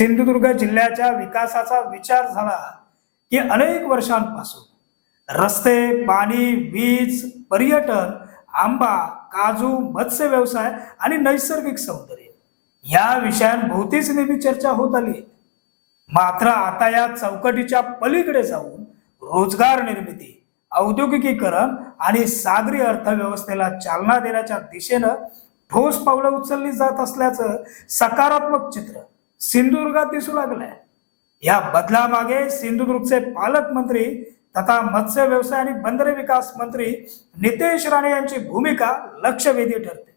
सिंधुदुर्ग जिल्ह्याच्या विकासाचा विचार झाला की अनेक वर्षांपासून रस्ते, पाणी, वीज, पर्यटन, आंबा, काजू, मत्स्य व्यवसाय आणि नैसर्गिक सौंदर्य या विषयांभोवतीच नेहमी चर्चा होत आली आहे. मात्र आता या चौकटीच्या पलीकडे जाऊन रोजगार निर्मिती, औद्योगिकीकरण आणि सागरी अर्थव्यवस्थेला चालना देण्याच्या दिशेनं ठोस पावलं उचलली जात असल्याचं सकारात्मक चित्र सिंधुदुर्गात दिसू लागलंय. या बदलामागे सिंधुदुर्गचे पालकमंत्री तथा मत्स्य व्यवसाय आणि बंदरे विकास मंत्री नितेश राणे यांची भूमिका लक्षवेधी ठरते.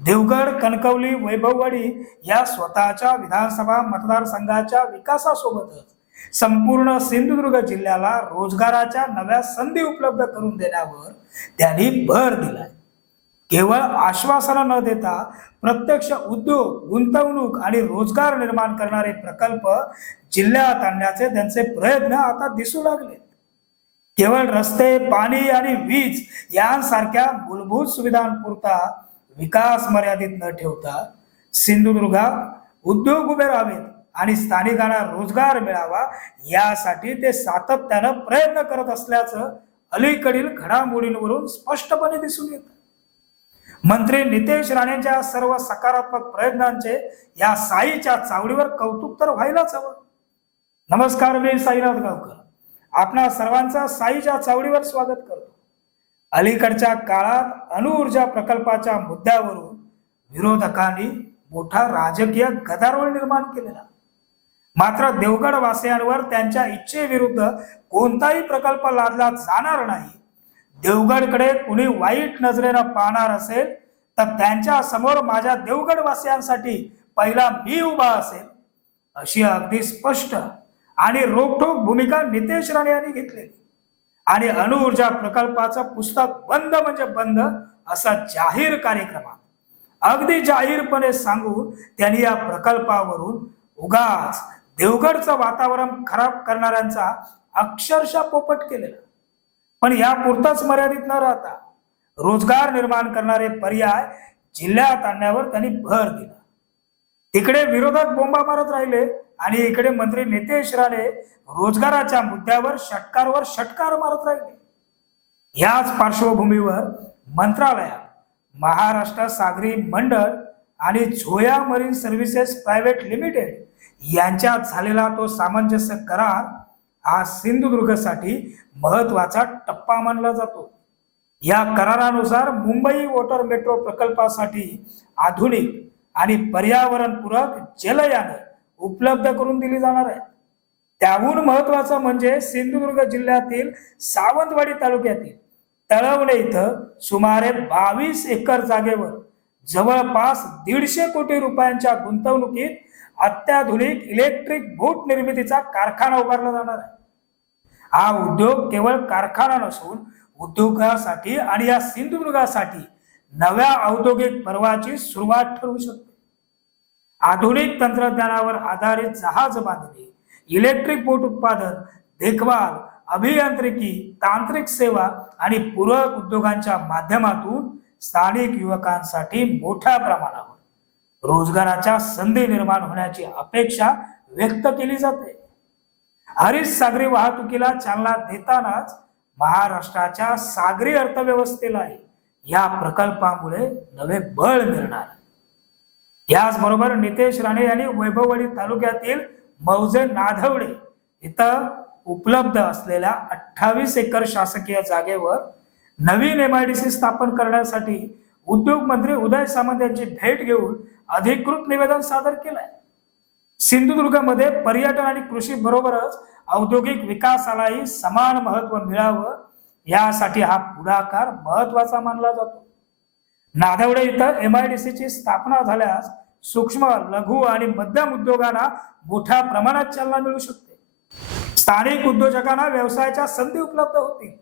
देवगड, कणकवली, वैभववाडी या स्वतःच्या विधानसभा मतदारसंघाच्या विकासासोबतच संपूर्ण सिंधुदुर्ग जिल्ह्याला रोजगाराच्या नव्या संधी उपलब्ध करून देण्यावर त्यांनी भर दिलाय. केवळ आश्वासनं न देता प्रत्यक्ष उद्योग, गुंतवणूक आणि रोजगार निर्माण करणारे प्रकल्प जिल्ह्यात आणण्याचे त्यांचे प्रयत्न आता दिसू लागले. केवळ रस्ते, पाणी आणि वीज यांसारख्या मूलभूत सुविधांपुरता विकास मर्यादित न ठेवता सिंधुदुर्गात उद्योग उभे राहावेत आणि स्थानिकांना रोजगार मिळावा यासाठी ते सातत्यानं प्रयत्न करत असल्याचं अलीकडील घडामोडींवरून स्पष्टपणे दिसून येतं. मंत्री नितेश राणेंच्या सर्व सकारात्मक प्रयत्नांचे या साईच्या चावडीवर कौतुक तर व्हायलाच हवं. नमस्कार, मी साईनाथ गावकर आपणा सर्वांचा साईच्या चावडीवर स्वागत करतो. अलीकडच्या काळात अणुऊर्जा प्रकल्पाच्या मुद्द्यावरून विरोधकांनी मोठा राजकीय गदारोळ निर्माण केलेला. मात्र देवगड वासियांवर त्यांच्या इच्छेविरुद्ध कोणताही प्रकल्प लादला जाणार नाही. देवगडकडे कुणी वाईट नजरेनं पाहणार असेल तर त्यांच्या समोर माझ्या देवगड वासियांसाठी पहिला मी उभा असेल, अशी अगदी स्पष्ट आणि रोखठोक भूमिका नितेश राणे यांनी घेतलेली. आणि अणुऊर्जा प्रकल्पाचं पुस्तक बंद म्हणजे बंद असा जाहीर कार्यक्रमात अगदी जाहीरपणे सांगून त्यांनी या प्रकल्पावरून उगाच देवगडचं वातावरण खराब करणाऱ्यांचा अक्षरशः पोपट केलेला. पण यापुरताच मर्यादित न राहता रोजगार निर्माण करणारे पर्याय जिल्ह्यात आणण्यावर त्यांनी भर दिला. तिकडे विरोधक बोंबा मारत राहिले आणि इकडे मंत्री नितेश राणे रोजगाराच्या मुद्द्यावर षटकारवर षटकार मारत राहिले. याच पार्श्वभूमीवर मंत्रालयात महाराष्ट्र सागरी मंडळ आणि Zoya marine services private limited यांच्यात झालेला तो सामंजस्य करार हा सिंधुदुर्गसाठी महत्वाचा टप्पा मानला जातो. या करारानुसार मुंबई वॉटर मेट्रो प्रकल्पासाठी आधुनिक आणि पर्यावरणपूरक जलयान उपलब्ध करून दिली जाणार आहे. त्याहून महत्वाचं म्हणजे सिंधुदुर्ग जिल्ह्यातील सावंतवाडी तालुक्यातील तळवणे इथं सुमारे 22 एकर जागेवर जवळपास 150 कोटी रुपयांच्या गुंतवणुकीत अत्याधुनिक इलेक्ट्रिक बोट निर्मितीचा कारखाना उभारला जाणार आहे. हा उद्योग केवळ कारखाना नसून उद्योगासाठी आणि या सिंधुदुर्गासाठी नव्या औद्योगिक पर्वाची सुरुवात ठरू शकते. आधुनिक तंत्रज्ञानावर आधारित जहाज बांधणी, इलेक्ट्रिक बोट उत्पादन, देखभाल, अभियांत्रिकी, तांत्रिक सेवा आणि पूरक उद्योगांच्या माध्यमातून स्थानिक युवकांसाठी मोठ्या प्रमाणावर रोजगाराच्या संधी निर्माण होण्याची अपेक्षा व्यक्त केली जाते. हरित सागरी वाहतुकीला चालना देतानाच महाराष्ट्राच्या सागरी अर्थव्यवस्थेलाही या प्रकल्पामुळे नवे बळ मिळणार. याचबरोबर नितेश राणे यांनी वैभववाडी तालुक्यातील मौजे नाधवडे इथं उपलब्ध असलेल्या 28 एकर शासकीय जागेवर नवीन MIDC स्थापन करण्यासाठी उद्योग मंत्री उदय सामंत यांची भेट घेऊन अधिकृत निवेदन सादर केलंय. सिंधुदुर्गमध्ये पर्यटन आणि कृषी बरोबरच औद्योगिक विकासालाही समान महत्व मिळावं यासाठी हा पुढाकार महत्वाचा मानला जातो. नादवडे इथं MIDC ची स्थापना झाल्यास सूक्ष्म, लघु आणि मध्यम उद्योगांना मोठ्या प्रमाणात चालना मिळू शकते. स्थानिक उद्योजकांना व्यवसायाच्या संधी उपलब्ध होतील.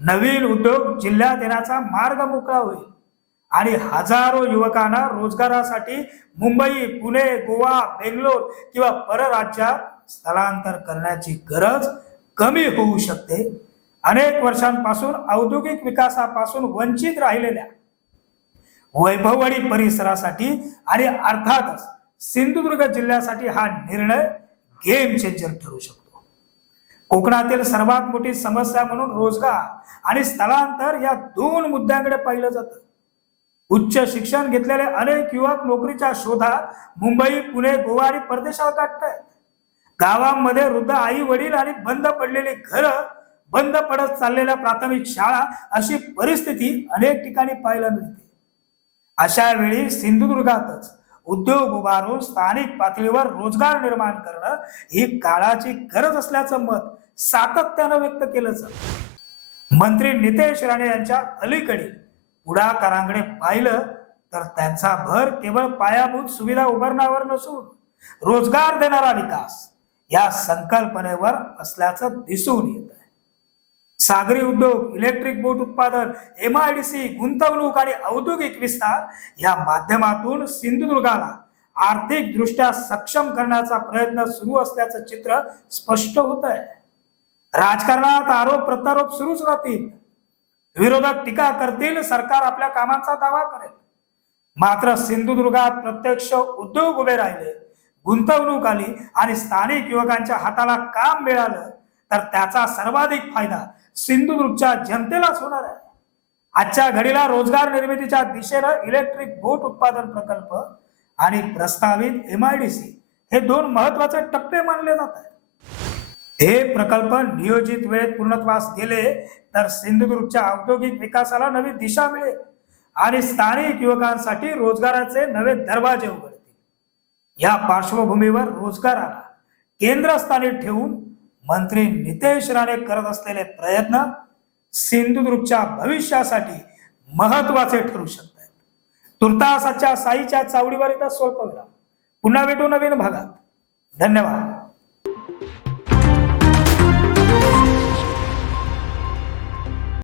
नवीन उद्योग जिल्ह्यात येण्याचा मार्ग मोकळा होईल आणि हजारो युवकांना रोजगारासाठी मुंबई, पुणे, गोवा, बेंगलोर किंवा परराज्यात स्थलांतर करण्याची गरज कमी होऊ शकते. अनेक वर्षांपासून औद्योगिक विकासापासून वंचित राहिलेल्या वैभववाडी परिसरासाठी आणि अर्थातच सिंधुदुर्ग जिल्ह्यासाठी हा निर्णय गेम चेंजर ठरू शकतो. कोकणातील सर्वात मोठी समस्या म्हणून रोजगार आणि स्थलांतर या दोन मुद्द्यांकडे पाहिलं जातं. उच्च शिक्षण घेतलेले अनेक युवक नोकरीच्या शोधात मुंबई, पुणे, गोवा आणि परदेशात गाठतायत. गावांमध्ये वृद्ध आई वडील आणि बंद पडलेली घरं, बंद पडत चाललेल्या प्राथमिक शाळा अशी परिस्थिती अनेक ठिकाणी पाहायला मिळते. अशा वेळी सिंधुदुर्गातच उद्योग उभारून स्थानिक पातळीवर रोजगार निर्माण करणं ही काळाची गरज असल्याचं मत सातत्यानं व्यक्त केलं जातं. मंत्री नितेश राणे यांच्या अलीकडील पुढाकारांकडे पाहिलं तर त्यांचा भर केवळ पायाभूत सुविधा उभारण्यावर नसून रोजगार देणारा विकास या संकल्पनेवर असल्याचं दिसून येत आहे. सागरी उद्योग, इलेक्ट्रिक बोट उत्पादन, MIDC, गुंतवणूक आणि औद्योगिक विस्तार या माध्यमातून सिंधुदुर्गाला आर्थिक दृष्ट्या सक्षम करण्याचा प्रयत्न सुरू असल्याचं चित्र स्पष्ट होत आहे. राजकारणात आरोप प्रत्यारोप सुरूच राहतील. विरोधक टीका करतील, सरकार आपल्या कामांचा दावा करेल. मात्र सिंधुदुर्गात प्रत्यक्ष उद्योग उभे राहिले, गुंतवणूक आली आणि स्थानिक युवकांच्या हाताला काम मिळालं तर त्याचा सर्वाधिक फायदा सिंधुदुर्गच्या जनतेलाच होणार आहे. आजच्या घडीला रोजगार निर्मितीच्या दिशेनं इलेक्ट्रिक बोट उत्पादन प्रकल्प आणि प्रस्तावित MIDC हे दोन महत्वाचे टप्पे मानले जात आहेत. हे प्रकल्प नियोजित वेळेत पूर्णत्वास गेले तर सिंधुदुर्गच्या औद्योगिक विकासाला नवी दिशा मिळेल आणि स्थानिक युवकांसाठी रोजगाराचे नवे दरवाजे उघडतील. या पार्श्वभूमीवर रोजगाराला केंद्रस्थानी ठेवून मंत्री नितेश राणे करत असलेले प्रयत्न सिंधुदुर्गच्या भविष्यासाठी महत्वाचे ठरू शकतात. तुर्तासाच्या साईच्या चावडीवर इथं स्वल्प विराम. पुन्हा भेटू नवीन भागात. धन्यवाद.